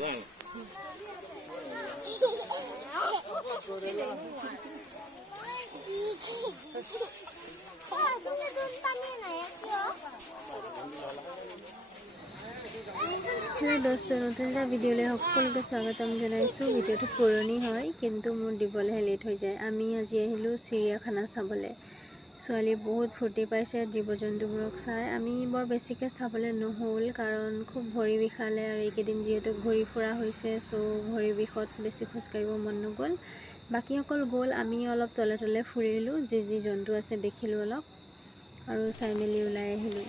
Hello दोस्तों, नतुन এটা ভিডিঅ'লৈ সকলোকে স্বাগতম জনাইছোঁ। ভিডিঅ'টো পুৰণি হয় কিন্তু মোৰ দিবলৈহে লেট হৈ যায়। আমি আজি আহিলোঁ চিৰিয়াখানা চাবলৈ। ছোৱালী বহুত ফূৰ্তি পাইছে জীৱ জন্তুবোৰক চাই। আমি বৰ বেছিকৈ চাবলৈ নহ'ল কাৰণ খুব ভৰি বিষালে আৰু এইকেইদিন যিহেতু ঘূৰি ফুৰা হৈছে, ভৰি বিষত বেছি খোজকাঢ়িব মন নগ'ল। বাকীসকল গ'ল, আমি অলপ তলে তলে ফুৰিলোঁ, যি যি জন্তু আছে দেখিলোঁ অলপ আৰু চাই মেলি ওলাই আহিলোঁ।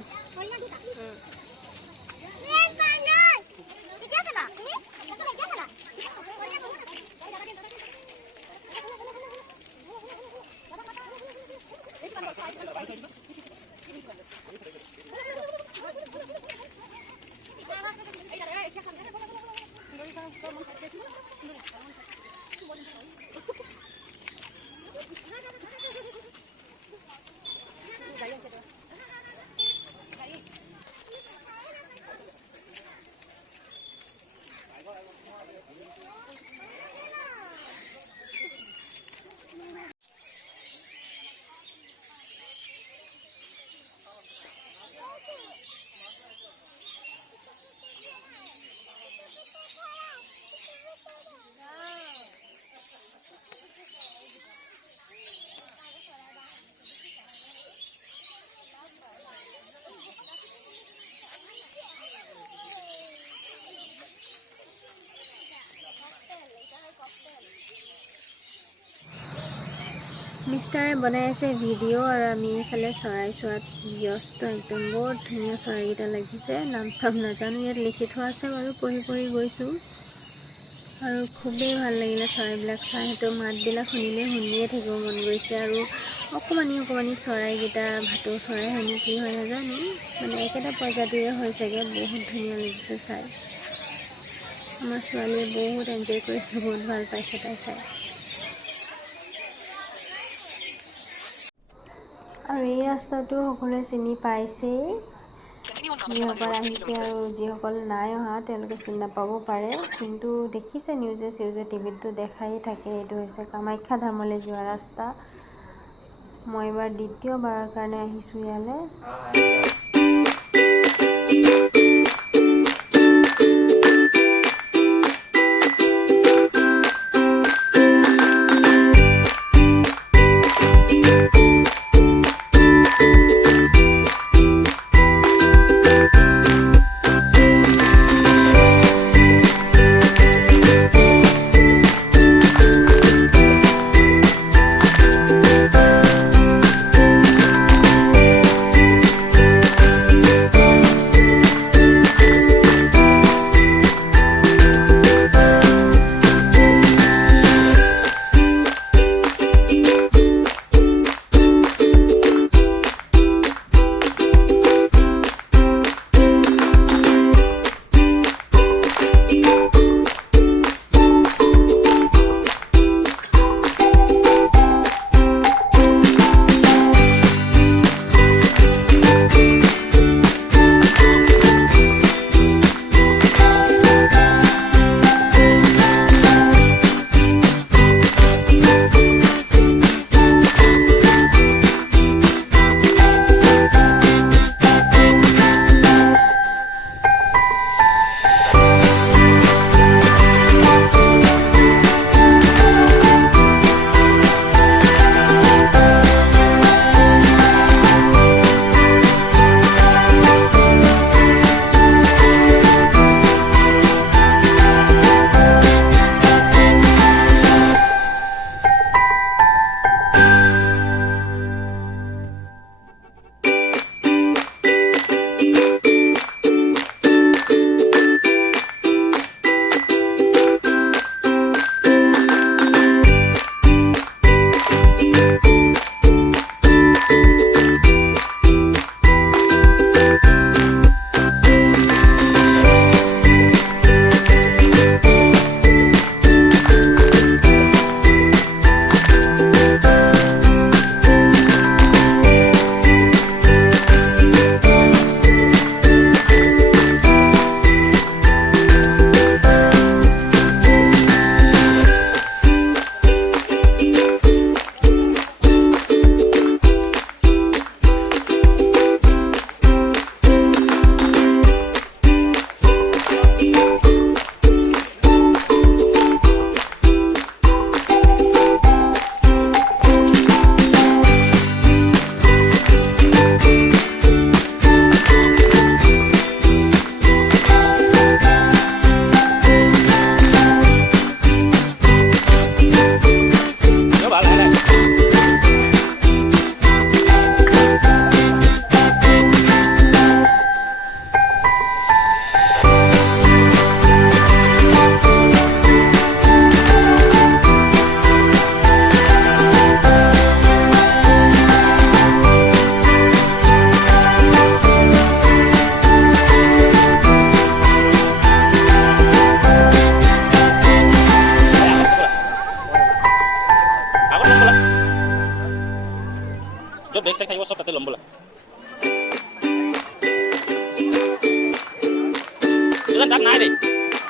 মিষ্টাৰে বনাই আছে ভিডিঅ' আৰু আমি এইফালে চৰাই চোৱাত ব্যস্ত। একদম বৰ ধুনীয়া চৰাইকেইটা লাগিছে। নাম চাম নাজানো, ইয়াত লিখি থোৱা আছে বাৰু, পঢ়ি পঢ়ি গৈছোঁ আৰু খুবেই ভাল লাগিলে চৰাইবিলাক চাই। সেইটো মাতবিলাক শুনিয়ে থাকিব মন গৈছে। আৰু অকণমানি অকণমানি চৰাইকেইটা ভাটৌ চৰাই হয়নে কি হয় নাজানো, মানে একেটা প্ৰজাতিৰে হৈ চাগে। বহুত ধুনীয়া লাগিছে চাই। আমাৰ ছোৱালীয়ে বহুত এনজয় কৰিছে, বহুত ভাল পাইছে তাই চাই। আৰু এই ৰাস্তাটো সকলোৱে চিনি পাইছেই, যিসকল আহিছে আৰু যিসকল নাই অহা তেওঁলোকে চিনি নাপাব পাৰে, কিন্তু দেখিছে নিউজে চিউজে টিভিতটো দেখাই থাকে। এইটো হৈছে কামাখ্যা ধামলৈ যোৱা ৰাস্তা। মই এবাৰ দ্বিতীয়বাৰৰ কাৰণে আহিছোঁ ইয়ালৈ।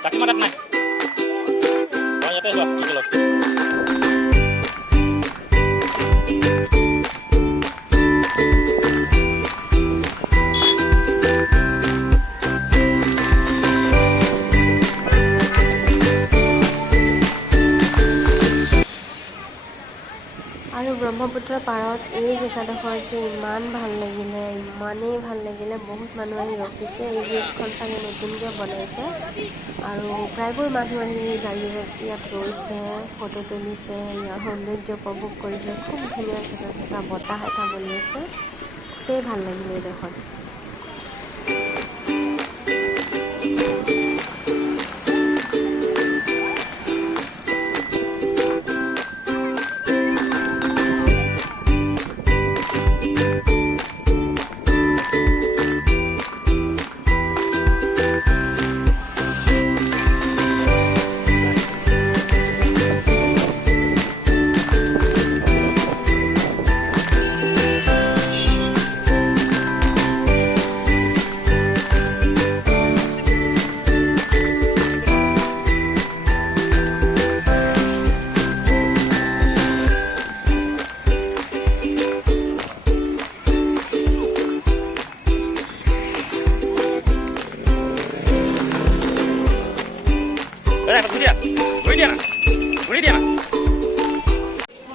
চাকিমা তাত নাই মই ইয়াতে লোৱা ঠিক অলপ আৰু ব্ৰহ্মপুত্ৰৰ পাৰত এই জেগাডোখৰ যে ইমান ভাল লাগিলে, ইমানেই ভাল লাগিলে, বহুত মানুহ আহি ৰখিছে। এই ব্ৰিজখন চাগে নতুনকৈ বনাইছে আৰু প্ৰায়বোৰ মানুহ আহি গাড়ীত ইয়াত ৰৈছে, ফটো তুলিছে, ইয়াৰ সৌন্দৰ্য উপভোগ কৰিছে। খুব ধুনীয়া চেঁচা চেঁচা বতাহ এটা বলি আছে, খুবেই ভাল লাগিলে এইডোখৰ।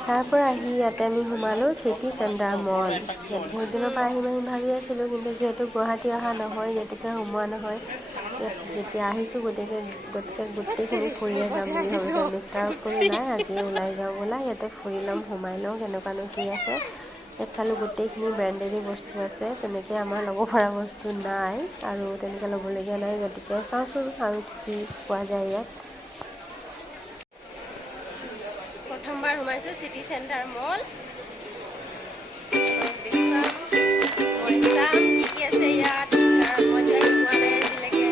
তাৰ পৰা আহি ইয়াতে আমি সোমালোঁ চিটি চেণ্টাৰ মল। ইয়াত বহুত দিনৰ পৰা আহিম ভাবি আছিলোঁ, কিন্তু যিহেতু গুৱাহাটী অহা নহয়, গতিকে সোমোৱা নহয়। ইয়াত যেতিয়া আহিছোঁ গতিকে গোটেইখিনি ফুৰিয়ে যাম বুলি ভাবিছোঁ। মিষ্টাৰক ক'লোঁ নাই আজি ওলাই যাওঁ ব'লা, ইয়াতে ফুৰি ল'ম, সোমাই লওঁ, কেনেকুৱানো কি আছে। ইয়াত চালোঁ গোটেইখিনি ব্ৰেণ্ডেডি বস্তু আছে, তেনেকৈ আমাৰ ল'ব পৰা বস্তু নাই আৰু তেনেকৈ ল'বলগীয়া নাই। গতিকে চাওঁচোন আৰু কি পোৱা যায় ইয়াত। প্ৰথমবাৰ সোমাইছোঁ চিটি চেণ্টাৰ মল। মই চাম কি আছে ইয়াত, কাৰণ মই যাই পোৱা নাই আজিলৈকে।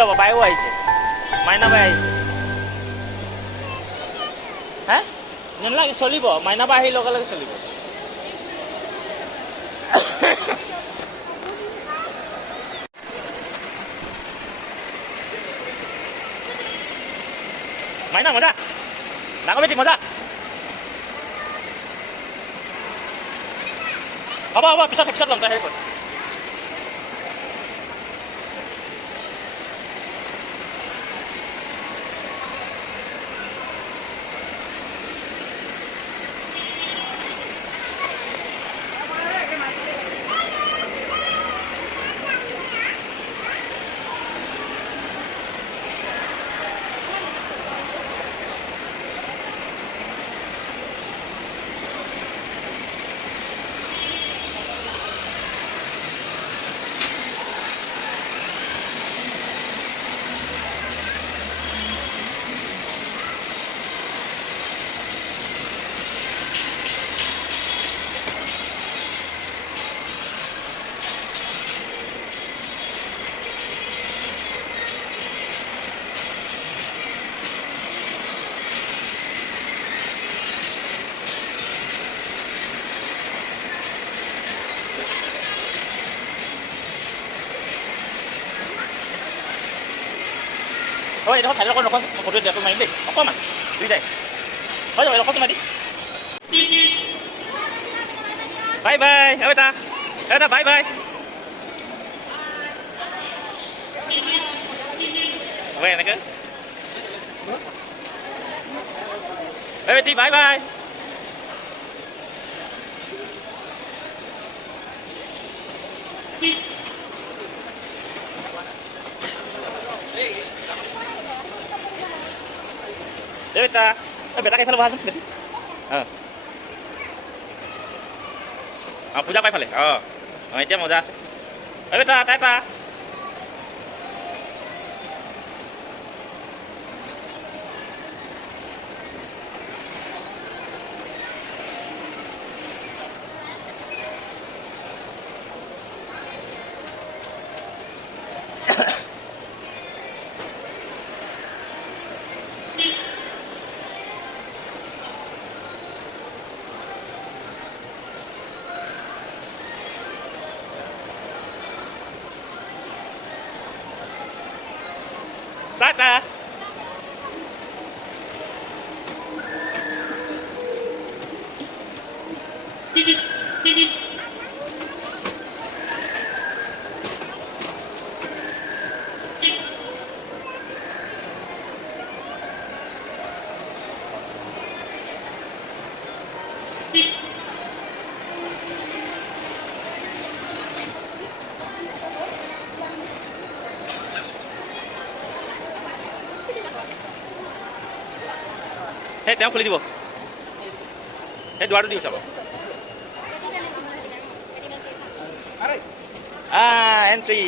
ৰ'ব বায়ু আহিছে, মাইনা বাই আহিছে। হা নালাগে, চলিব। মাইনা বাই আহি লগে লগে চলিব। মাইনা মজা, ডাঙৰ বেটি মজা। হ'ব হ'ব, পিছত ল'ম, তই হেৰি কৰ। ঐ এইডোখৰ চাইডৰ অকণ ৰখোচোন মই ফটো দিয়াটো মাৰিম দেই অকণমান দুইটাই হৈ যাব ৰখোচোন মাৰি বাই বাই এটা বাই বাই হ'ব এনেকৈ বেটি বাই বাই বেটা বেটাক এইফালে বহাচোন বেটি পূজা পাই ফালে এতিয়া মজা আছে বেটা টাটা টাটা সেই তেওঁ খুলি দিব সেই দুৱাৰটো দি উঠাব এণ্ট্ৰি